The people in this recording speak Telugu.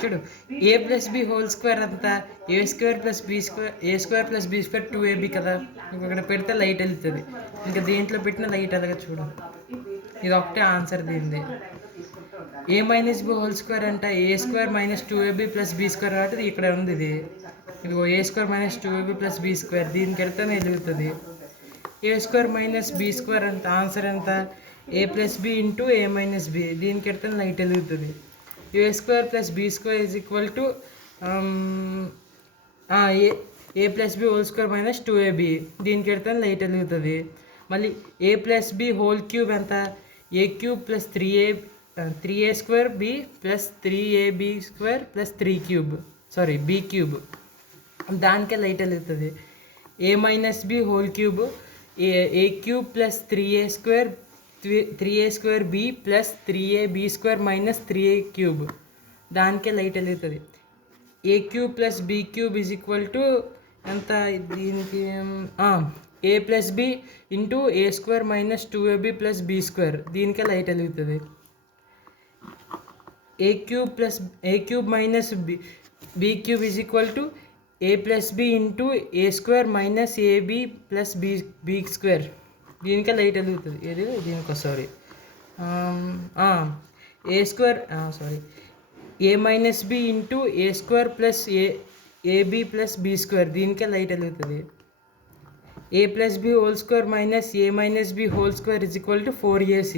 చూడు, a plus b whole square అంతా a square plus b square, a square plus b square 2ab కదా. ఇంకొకటి పెడితే లైట్ వెళ్తుంది, ఇంకా దేంట్లో పెట్టినా లైట్ అలాగా. చూడు, ఇది ఒకటే ఆన్సర్ దీనిది. A minus b whole square అంటే a square minus 2ab plus b square కాబట్టి ఇక్కడ ఉంది ఇది. ఇదిగో a square minus 2ab plus b square, దీనికి వెళ్తేనే వెలుగుతుంది. A square minus b square అంత ఆన్సర్ ఎంత, a plus b into a minus b, దీనికి వెళ్తేనే లైట్ వెలుగుతుంది. A square plus b square is equal to a plus b whole square minus 2ab, దీనికి వెళ్తేనే లైట్ వెలుగుతుంది. మళ్ళీ a plus b whole cube ఎంత, a cube plus 3a square b plus 3ab square plus 3 cube, sorry b cube, దానికే లైట్ వెలుగుతుంది. A minus b whole cube, a cube plus 3a square b plus 3ab square minus 3a cube, దానికే లైట్ వెలుగుతుంది. A cube plus b cube is equal to ఎంత, దీనికి a plus b into a square minus 2ab plus b square, దీనికే లైట్ వెలుగుతుంది. A cube minus b cube is equal to a plus b into a square minus ab plus b square, దీనికే లైట్ వెలుగుతుంది. ఏది దీనికి, sorry a square, sorry a minus b into a square plus ab plus b square, దీనికే లైట్ వెలుగుతుంది. A plus b whole square minus a minus b whole square is equal to 4ac.